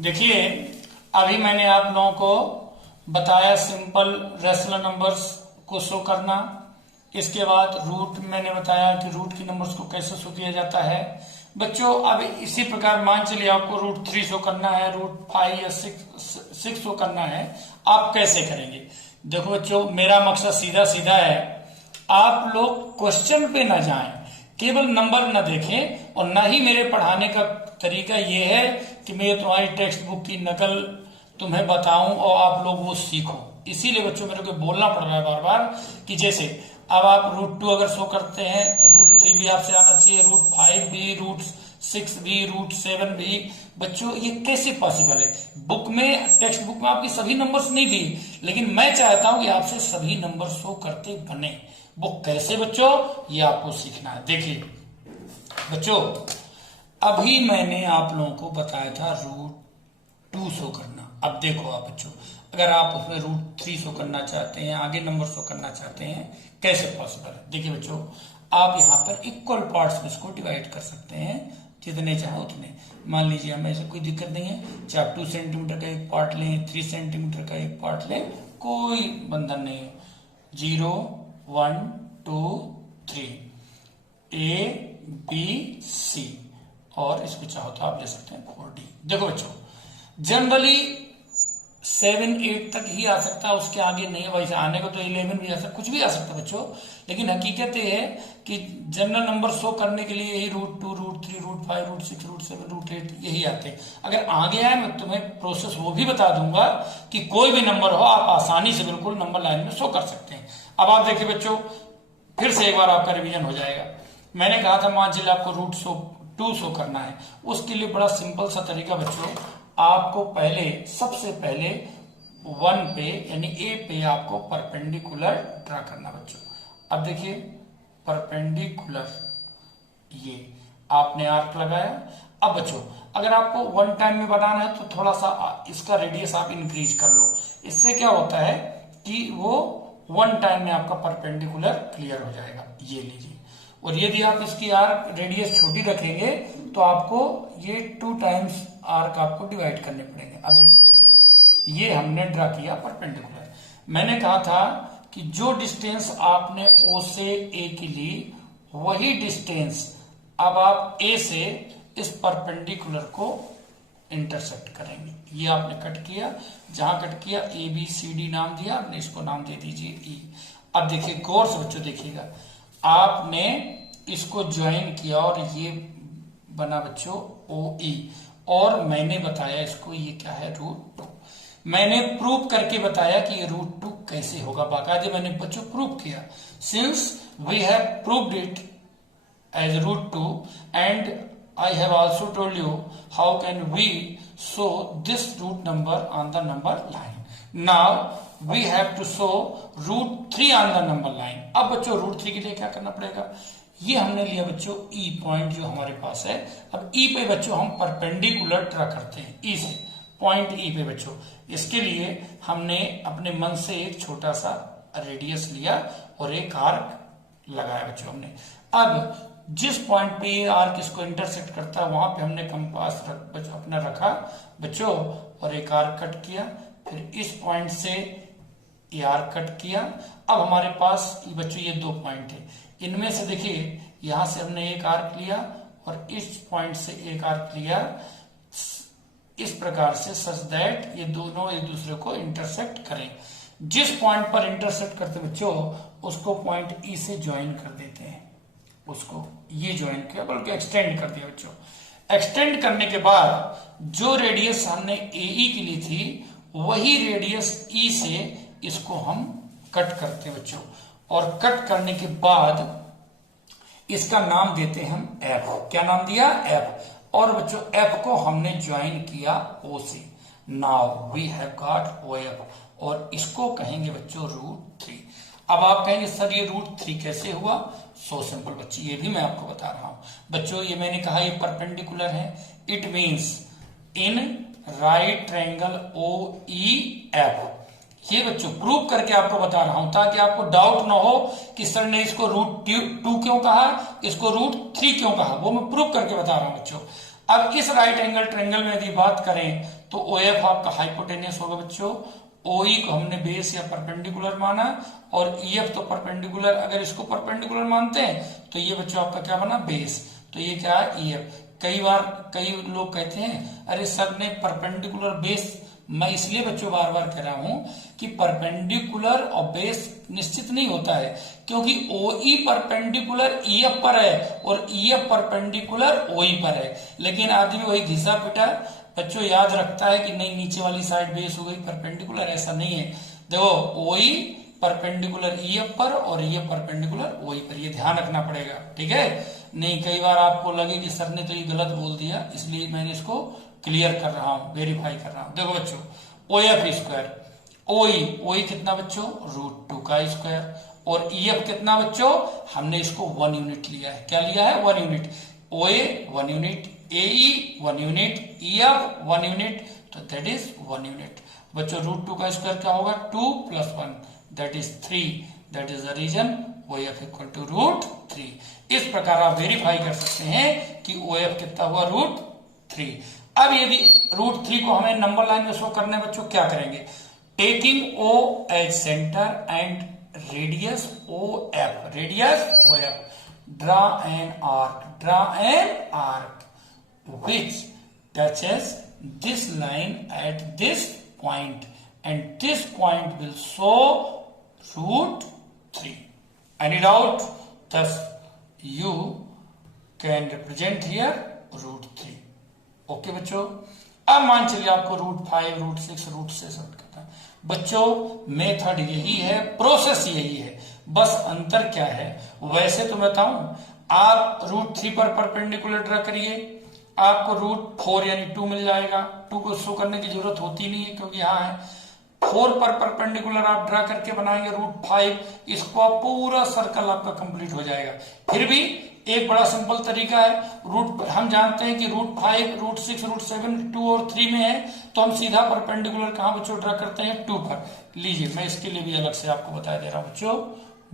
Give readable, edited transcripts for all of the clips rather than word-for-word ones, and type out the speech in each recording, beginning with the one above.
देखिए, अभी मैंने आप लोगों को बताया सिंपल रेशनल नंबर्स को शो करना। इसके बाद रूट मैंने बताया कि रूट की नंबर्स को कैसे शो किया जाता है। बच्चों, अब इसी प्रकार मान चलिए आपको रूट 3 शो करना है, रूट 5 या 6 शो करना है। आप कैसे करेंगे? देखो बच्चों, मेरा मकसद सीधा सीधा है, आप लोग क्वेश्चन पे ना जाएं, केवल नंबर न देखें, और न ही मेरे पढ़ाने का तरीका ये है कि मैं तुम्हारी टेक्स्ट बुक की नकल तुम्हें बताऊं और आप लोग वो सीखो। इसीलिए बच्चों मेरे को बोलना पड़ रहा है बार बार कि जैसे अब आप रूट 2 अगर शो करते हैं तो रूट 3 भी आपसे आना चाहिए, रूट 5 भी, रूट 6 भी, रूट 7 भी। बच्चों ये कैसे पॉसिबल है? बुक में, टेक्स्ट बुक में आपकी सभी नंबर्स नहीं दी, लेकिन मैं चाहता हूं कि आपसे सभी नंबर शो करते बने। वो कैसे बच्चों, ये आपको सीखना है। देखिए बच्चों, अभी मैंने आप लोगों को बताया था रूट 2 शो करना। अब देखो आप बच्चों, अगर आप उसमें रूट 3 शो करना चाहते हैं, आगे नंबर शो करना चाहते हैं, कैसे पॉसिबल है? देखिए बच्चों, आप यहाँ पर इक्वल पार्ट्स में इसको डिवाइड कर सकते हैं, जितने चाहे उतने। मान लीजिए हमें ऐसे कोई दिक्कत नहीं है, चाहे 2 सेंटीमीटर का एक पार्ट लें, 3 सेंटीमीटर का एक पार्ट लें, कोई बंधन नहीं है। 0 1 2 3 ABC, और इसको चाहो तो आप ले सकते हैं 4D। देखो बच्चों, जनरली 7 8 तक ही आ सकता है, उसके आगे नहीं। वैसे आने को तो 11 भी आ सकता, कुछ भी आ सकता है बच्चों, लेकिन हकीकत ये है कि जनरल नंबर शो करने के लिए यही root 2 root 3 root 5 root 6 root 7 root 8 यही आते हैं। अगर आगे आए मैं तुम्हें प्रोसेस वो भी बता दूंगा कि कोई भी नंबर हो आप आसानी से बिल्कुल नंबर लाइन में शो कर सकते हैं। अब आप देखिए बच्चों, फिर से एक बार आपका रिवीजन हो जाएगा। मैंने कहा था मान चलिए आपको रूट 2 शो करना है, उसके लिए बड़ा सिंपल सा तरीका बच्चों, आपको पहले सबसे पहले 1 पे यानी ए पे आपको परपेंडिकुलर ड्रा करना बच्चों। अब देखिए परपेंडिकुलर, ये आपने आर्क लगाया। अब बच्चों, अगर आपको 1 टाइम में बनाना है तो थोड़ा सा इसका रेडियस आप इंक्रीज कर लो। इससे क्या होता है कि वो 1 टाइम में आपका परपेंडिकुलर क्लियर हो जाएगा। ये लीजिए, और यदि आप इसकी आर्क रेडियस छोटी रखेंगे तो आपको ये 2 टाइम्स आर्क आपको डिवाइड करने पड़ेंगे। अब देखिए बच्चों, ये हमने ड्रा किया परपेंडिकुलर। मैंने कहा था कि जो डिस्टेंस आपने O से A की ली, वही डिस्टेंस अब आप A से इस परपेंडिकुलर को इंटरसेक्ट करेंगे। ये आपने कट किया, जहां कट किया ABCD नाम दिया, आपने इसको नाम दे दीजिए E। अब देखिए गौर से बच्चों देखिएगा, आपने इसको ज्वाइन किया और ये बना बच्चों OE, और मैंने बताया इसको ये क्या है, रूट 2। मैंने प्रूव करके बताया कि ये रूट 2 कैसे होगा, बाकायदे मैंने बच्चों प्रूव किया। Since we have proved it as root 2 and I have also told you how can we show this root number on the number line. Now we have to show root 3 on the number line. अब बच्चों root 3 के लिए क्या करना पड़ेगा? ये हमने लिया बच्चों E पॉइंट जो हमारे पास है। अब E पे बच्चों हम परपेंडिकुलर ड्रा करते हैं, E से पॉइंट E पे बच्चों। इसके लिए हमने अपने मन से एक छोटा सा रेडियस लिया और एक आर्क लगाया बच्चों हमने। अब जिस पॉइंट पे ये आर्क इसको इंटरसेक्ट करता है वहां पे हमने कंपास अपना रखा बच्चों और एक आर्क कट किया, फिर इस पॉइंट से ये आर्क कट किया। अब हमारे पास बच्चों ये 2 पॉइंट है, इनमें से देखिए यहां से हमने एक आर्क लिया और इस पॉइंट से एक आर्क लिया, इस प्रकार से सच दैट ये दोनों एक दूसरे को इंटरसेक्ट करें। जिस पॉइंट पर इंटरसेक्ट करते बच्चों उसको पॉइंट E से ज्वाइन कर देते हैं, उसको ये ज्वाइन किया बल्कि एक्सटेंड कर दिया बच्चों। एक्सटेंड करने के बाद जो रेडियस हमने AE की ली थी वही रेडियस E से इसको हम कट करते हैं बच्चों, और कट करने के बाद इसका नाम देते हैं हम F। क्या नाम दिया? F। और बच्चों F को हमने ज्वाइन किया O से। Now we have got OF, और इसको कहेंगे बच्चों रूट 3। अब आप कहेंगे सर ये रूट 3 कैसे हुआ? सो सिंपल बच्चे, ये भी मैं आपको बता रहा हूं बच्चों। ये मैंने कहा ये परपेंडिकुलर है, it means in right triangle OEF। ये बच्चों प्रूव करके आपको बता रहा हूं ताकि आपको डाउट ना हो कि सर ने इसको रूट 2 क्यों कहा, इसको रूट 3 क्यों कहा, वो मैं प्रूव करके बता रहा हूं बच्चों। अब इस राइट एंगल ट्रायंगल में यदि बात करें तो OF आपका हाइपोटेनियस होगा बच्चों। OE को हमने बेस या परपेंडिकुलर माना और EF तो परपेंडिकुलर, अगर इसको परपेंडिकुलर मानते हैं तो ये बच्चों आपका क्या बना, बेस। तो ये क्या है, EF। कई बार कई लोग कहते हैं अरे सर ने परपेंडिकुलर बेस, मैं इसलिए बच्चों बार बार कह रहा हूं कि परपेंडिकुलर और बेस निश्चित नहीं होता है, क्योंकि OE परपेंडिकुलर EF पर है और EF परपेंडिकुलर OE पर है। लेकिन आदमी वही घिसा पिटा बच्चों याद रखता है कि नहीं नीचे वाली साइड बेस हो गई परपेंडिकुलर, ऐसा नहीं है। देखो OE परपेंडिकुलर EF पर और EF परपेंडिकुलर OE पर, ये ध्यान रखना पड़ेगा, ठीक है। नहीं कई बार आपको लगे कि सर ने तो ये गलत बोल दिया, इसलिए मैंने इसको क्लियर कर रहा हूं, वेरीफाई कर रहा हूं। देखो बच्चों OF स्क्वायर, OE कितना बच्चों, √2 का स्क्वायर, और EF कितना बच्चों, हमने इसको 1 यूनिट लिया है। क्या लिया है, 1 unit. OA 1 unit, AE 1 unit, EF 1 unit, तो दैट इज 1 यूनिट। बच्चों √2 का स्क्वायर क्या होगा, 2 + 1 that is 3, that is the reason OF = √3। इस प्रकार आप वेरीफाई कर सकते हैं कि OF कितना हुआ, √3। अब यदि √3 को हमें नंबर लाइन में शो करने बच्चों क्या करेंगे, taking O as centre and radius OF, draw an arc which touches this line at this point, and this point will show √3. Any doubt? Thus you can represent here √3. Okay बच्चों, अब मान चलिए आपको √5, √6, √7 करता है। बच्चों मेथड यही है, प्रोसेस यही है, बस अंतर क्या है, वैसे तो बताऊं, आप √3 पर परपेंडिकुलर ड्रा करिए, आपको √4 यानी 2 मिल जाएगा। 2 को शो करने की जरूरत होती नहीं है क्योंकि यहाँ है। 4 पर परपेंडिकुलर आप ड्रा करके बनाएंगे √5, इसको आप पूरा सर्कल आपका कंप्लीट हो जाएगा। फिर भी एक बड़ा सिंपल तरीका है, हम जानते हैं कि √5, √6, √7, 2 और 3 में है, तो हम सीधा परपेंडिकुलर कहां बच्चों ड्रा करते हैं, 2 पर। लीजिए मैं इसके लिए भी अलग से आपको बता दे रहा हूं बच्चों,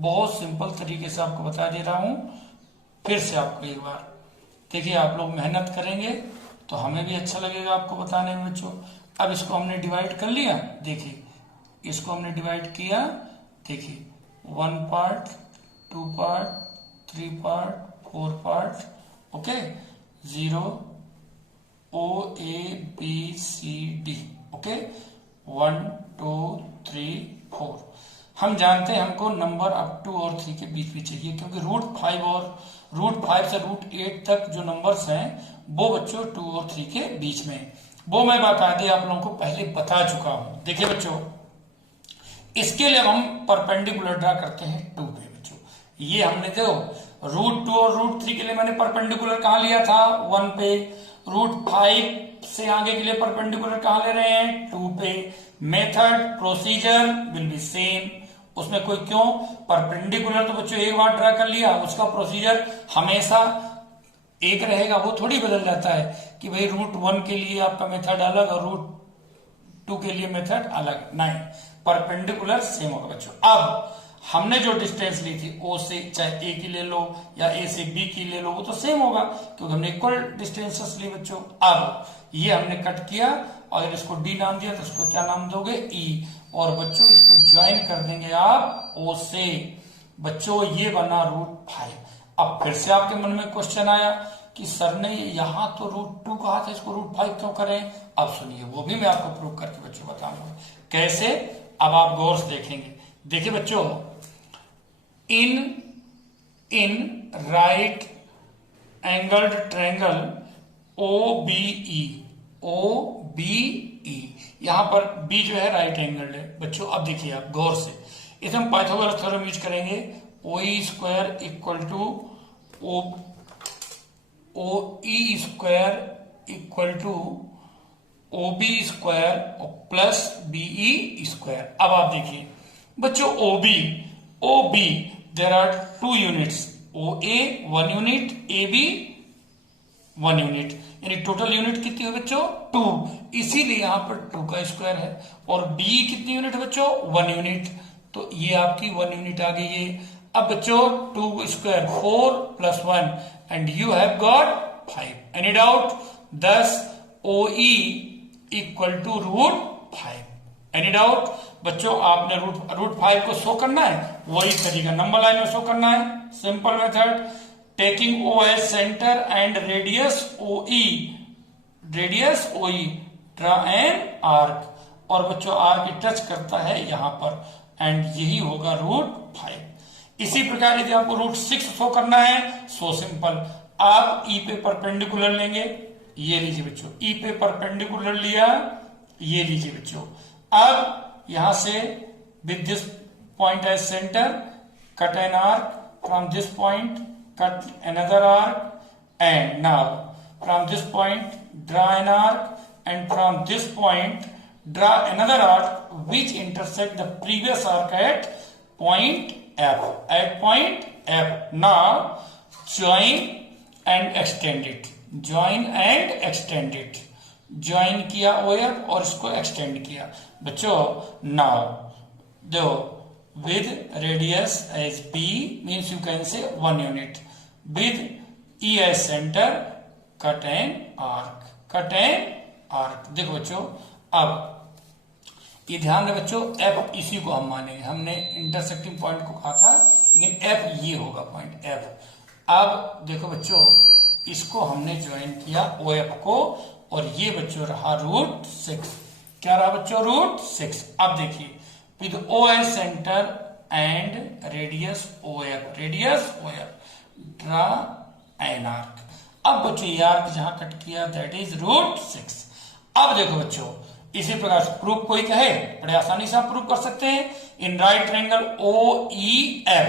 बहुत सिंपल तरीके से आपको बता दे रहा हूं। फिर से आपको एक बार देखिए, आप लोग मेहनत करेंगे तो हमें भी अच्छा लगेगा आपको बताने में बच्चों। अब इसको हमने डिवाइड कर लिया, देखिए इसको हमने डिवाइड किया, देखिए 1 part, 2 part, 3 part, 4 part, okay, 0 OABCD, okay, 1 2 3 4। हम जानते हैं हमको नंबर अब 2 और 3 के बीच में चाहिए, क्योंकि √5 और √5 से √8 तक जो नंबर्स हैं वो बच्चों 2 और 3 के बीच में, वो मैं बाकायदे आप लोगों को पहले बता चुका हूं। देखिए बच्चों, इसके लिए हम परपेंडिकुलर ड्रा करते हैं 2 पे बच्चों। ये हमने देखो √2 और √3 के लिए मैंने परपेंडिकुलर कहां लिया था, 1 पे। √5 से आगे के लिए परपेंडिकुलर कहां ले रहे हैं, 2 पे। Method procedure will be same, उसमें कोई क्यों, परपेंडिकुलर तो बच्चों एक बार ड्रा कर लिया, उसका प्रोसीजर हमेशा एक रहेगा, वो थोड़ी बदल जाता है कि भाई √1 के लिए आपका मेथड अलग और √2 के लिए मेथड अलग, नहीं, परपेंडिकुलर सेम होगा बच्चों। अब हमने जो डिस्टेंस ली थी O से, चाहे A की ले लो या A से B की ले लो, वो तो सेम होगा क्योंकि हमने इक्वल डिस्टेंसेस ली बच्चों। अब ये हमने कट किया, अगर इसको D नाम दिया तो इसको क्या नाम दोगे, E, और बच्चों इसको ज्वाइन कर देंगे आप O से। बच्चों ये बना √5। अब फिर से आपके मन में क्वेश्चन आया कि सर ने यहां तो √2 कहा था, इसको √5 क्यों करें। अब सुनिए, वो भी मैं आपको प्रूव करके बच्चों बताऊंगा कैसे। अब आप गौर से देखेंगे, देखिए बच्चों, in right angled triangle OBE, यहां पर B जो है राइट एंगल्ड है बच्चों। अब देखिए आप गौर से, इसमें हम पाइथागोरस थ्योरम यूज करेंगे, OE square equal to OE square equal to OB square plus BE square. अब आप देखिए बच्चों, OB there are 2 units, OA 1 unit, AB 1 unit, यानी टोटल यूनिट कितनी है बच्चों, 2, इसीलिए यहां पर 2 का स्क्वायर है। और B कितनी यूनिट है बच्चों, 1 यूनिट, तो ये आपकी 1 यूनिट आ गई है। अब बच्चों 2 square 4 + 1 and you have got 5। Any doubt? 10 OE equal to √5। Any doubt बच्चों? आपने रूट 5 को शो करना है, वही तरीका नंबर लाइन में शो करना है। Simple method, taking O as centre and radius OE draw an arc, और बच्चों आर्क टच करता है यहां पर, एंड यही होगा √5। इसी प्रकार यदि आपको √6 शो करना है, सो सिंपल, आप E पे परपेंडिकुलर लेंगे, ये लीजिए बच्चों, E पे परपेंडिकुलर लिया, ये लीजिए बच्चों। अब यहां से with this point as centre cut an arc, from this point cut another arc, and now from this point draw an arc, and from this point draw another arc which intersect the previous arc at point F. Now join and extend it, join किया OF और इसको extend किया बच्चों। now दो with radius as B means you can say 1 unit, with E as center cut an arc. देखो बच्चों, अब ये ध्यान रहे बच्चों, F इसी को हम मानेंगे, हमने इंटरसेक्टिंग पॉइंट को कहा था, लेकिन F ये होगा पॉइंट F। अब देखो बच्चों, इसको हमने ज्वाइन किया OF को, और ये बच्चों रहा √6। क्या रहा बच्चों? √6। अब देखिए, with O as centre and radius OF draw an arc. अब बच्चों ये आर्क जहां कट किया दैट इज √6। अब देखो बच्चों, इसी प्रकार से प्रूफ कोई कहे, बड़े आसानी से आप प्रूफ कर सकते हैं। इन राइट ट्रायंगल OEF,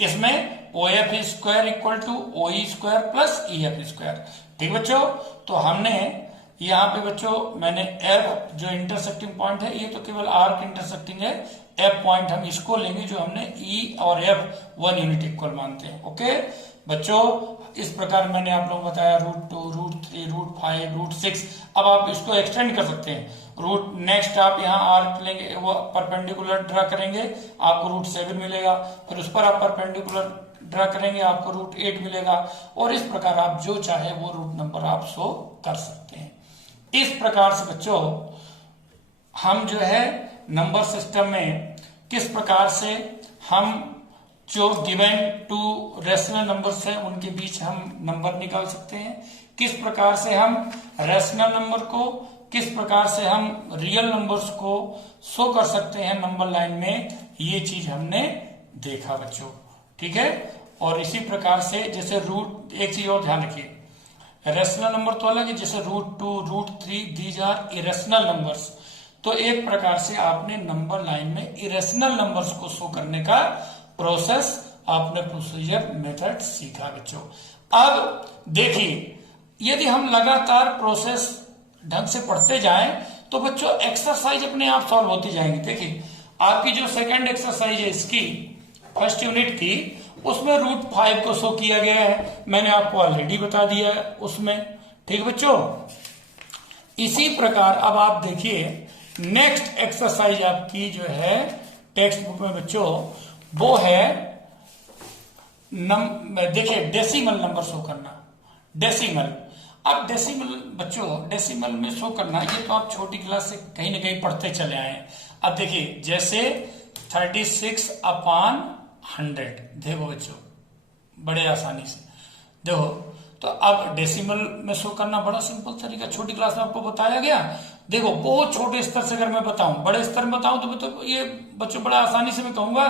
इसमें OF square equal to OE square plus EF square. ठीक बच्चों, तो हमने यहाँ पे बच्चों, मैंने F जो इंटरसेक्टिंग पॉइंट है, ये तो केवल आर्क इंटरसेक्टिंग है, F पॉइंट हम इसको लेंगे जो हमने E और F 1 यूनिट इक्वल मानते हैं। ओके बच्चों, इस प्रकार मैंने आप लोगों को बताया √2, √3, √5, √6। अब आप इसको एक्सटेंड कर सकते हैं। नेक्स्ट आप यहाँ आर्क लेंगे, वो परपेंडिकुलर ड्रा करेंगे, आपको √7 मिलेगा, फिर उस पर आप परपेंडिकुलर ड्रा करेंगे, आपको √8 मिलेगा, और इस प्रकार आप जो चाहे वो रूट नंबर आप शो कर सकते हैं। इस प्रकार से बच्चों हम जो है नंबर सिस्टम में किस प्रकार से हम जो गिवन टू रेशनल नंबर्स है उनके बीच हम नंबर निकाल सकते हैं, किस प्रकार से हम रेशनल नंबर को, किस प्रकार से हम रियल नंबर्स को शो कर सकते हैं नंबर लाइन में, ये चीज हमने देखा बच्चों। ठीक है, और इसी प्रकार से जैसे एक चीज और ध्यान रखिए, रेशनल नंबर तो अलग है, जैसे √2, √3 दीज आर इरेशनल नंबर्स। तो एक प्रकार से आपने नंबर लाइन में इरेशनल नंबर्स को शो करने का प्रोसेस, आपने प्रोसीजर मेथड सीखा बच्चों। अब देखिए, यदि हम लगातार प्रोसेस ढंग से पढ़ते जाएं तो बच्चों एक्सरसाइज अपने आप सॉल्व होती जाएंगी। देखिए, आपकी जो सेकंड एक्सरसाइज है इसकी फर्स्ट यूनिट की, उसमें √5 को शो किया गया है, मैंने आपको ऑलरेडी बता दिया है उसमें। ठीक बच्चों, इसी प्रकार अब आप देखिए नेक्स्ट एक्सरसाइज आपकी जो है टेक्स्ट बुक में बच्चों, वो है देखिए डेसिमल नंबर शो करना, डेसिमल। अब डेसिमल बच्चों, डेसिमल में शो करना, ये तो आप छोटी क्लास से कहीं ना कहीं पढ़ते चले आए हैं। अब देखिए जैसे 36/100, देखो बच्चों बड़े आसानी से देखो, तो अब डेसिमल में शो करना बड़ा सिंपल तरीका, छोटी क्लास में आपको बताया गया। देखो बहुत छोटे स्तर से अगर मैं बताऊं, बड़े स्तर में बताऊं तो ये बच्चों बड़ा आसानी से मैं कहूंगा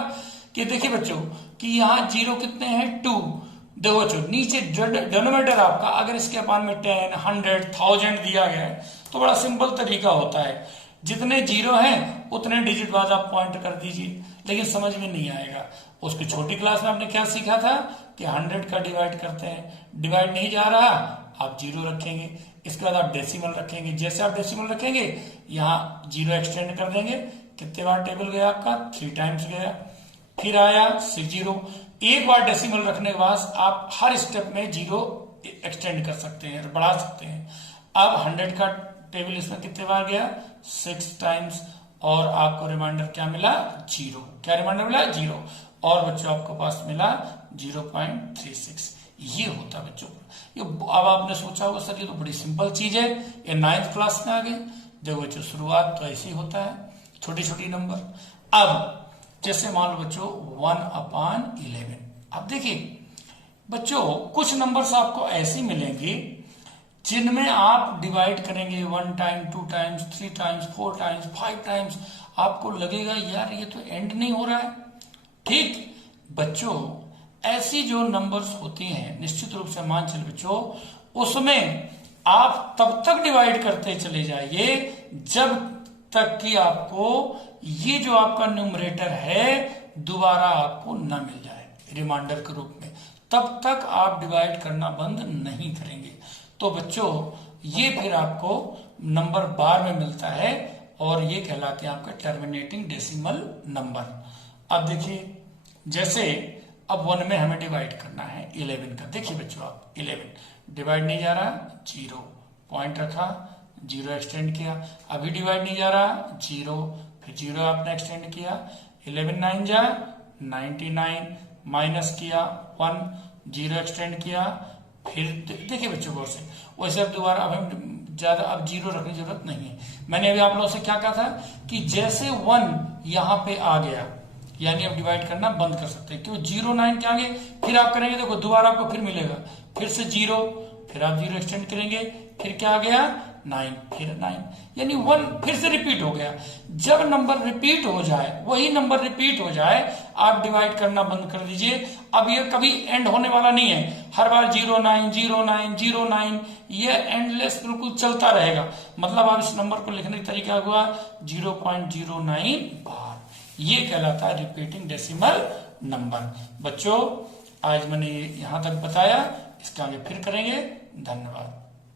कि देखिए बच्चों कि यहाँ 0 कितने हैं 2। देखो बच्चों नीचे डिनोमिनेटर आपका अगर इसके अपान में 10, 100, 1000 दिया गया है तो बड़ा सिंपल तरीका होता है, जितने 0 हैं उतने डिजिट बाद आप पॉइंट कर दीजिए, लेकिन समझ में नहीं आएगा। उसकी छोटी क्लास में आपने क्या सीखा था कि 100 का डिवाइड करते हैं, डिवाइड नहीं जा रहा आप 0 रखेंगे, इसके बाद आप डेसिमल रखेंगे, जैसे आप डेसिमल रखेंगे यहाँ 0 एक्सटेंड कर देंगे, कितने बार टेबल गया आपका 3 टाइम्स गया, फिर आया 0। एक बार डेसिमल रखने के बाद आप हर स्टेप में 0 एक्सटेंड कर सकते हैं, बढ़ा सकते हैं। अब 100 का टेबल इसमें कितने बार गया 6 टाइम्स, और आपको रिमाइंडर क्या मिला 0। क्या रिमाइंडर मिला 0, और बच्चों आपको पास मिला 0.36। ये होता है बच्चों। ये अब आपने सोचा होगा सर ये तो बड़ी सिंपल चीज है, ये 9th क्लास में आ गई। देखो बच्चों शुरुआत तो ऐसे ही होता है, छोटी छोटी नंबर। अब जैसे मान लो बच्चों 1/11। अब देखिए बच्चों कुछ नंबर्स आपको ऐसे मिलेंगे जिनमें आप डिवाइड करेंगे 1 time, 2 times, 3 times, 4 times, 5 times, आपको लगेगा यार ये तो एंड नहीं हो रहा है। ठीक बच्चों, ऐसी जो नंबर्स होती हैं निश्चित रूप से मान चल बच्चों, उसमें आप तब तक डिवाइड करते चले जाइए जब तक कि आपको ये जो आपका न्यूमरेटर है दोबारा आपको न मिल जाए रिमाइंडर के रूप में, तब तक आप डिवाइड करना बंद नहीं करेंगे। तो बच्चों ये फिर आपको नंबर बार में मिलता है और ये कहलाते हैं आपके टर्मिनेटिंग डेसिमल नंबर। अब देखिए जैसे अब 1 में हमें डिवाइड करना है 11 का। देखिए बच्चों आप 11 डिवाइड नहीं जा रहा, 0 पॉइंट रखा, 0 एक्सटेंड किया, अभी डिवाइड नहीं जा रहा, 0 फिर 0 आपने एक्सटेंड किया, 11 9 जा 99 माइनस किया 1, 0 एक्सटेंड किया, फिर देखिए बच्चों गौर से वैसे अब दोबारा अब हम ज्यादा अब 0 रखने की जरूरत नहीं है। मैंने अभी आप लोगों से क्या कहा था कि जैसे 1 यहाँ पे आ गया यानी अब डिवाइड करना बंद कर सकते हैं, क्यों 0 9 के आगे फिर आप करेंगे देखो दोबारा आपको फिर मिलेगा, फिर से 0, फिर आप 0 एक्सटेंड करेंगे, फिर क्या आ गया 9, फिर 9 यानी 1 फिर से रिपीट हो गया। जब नंबर रिपीट हो जाए, वही नंबर रिपीट हो जाए, आप डिवाइड करना बंद कर दीजिए। अब ये कभी एंड होने वाला नहीं है, हर बार 0 9 0 9 0 9 ये एंडलेस बिल्कुल चलता रहेगा। मतलब आप इस नंबर को लिखने का तरीका हुआ 0.09 बार, ये कहलाता है रिपीटिंग डेसिमल नंबर। बच्चों आज मैंने यहां तक बताया, इसके आगे फिर करेंगे। धन्यवाद।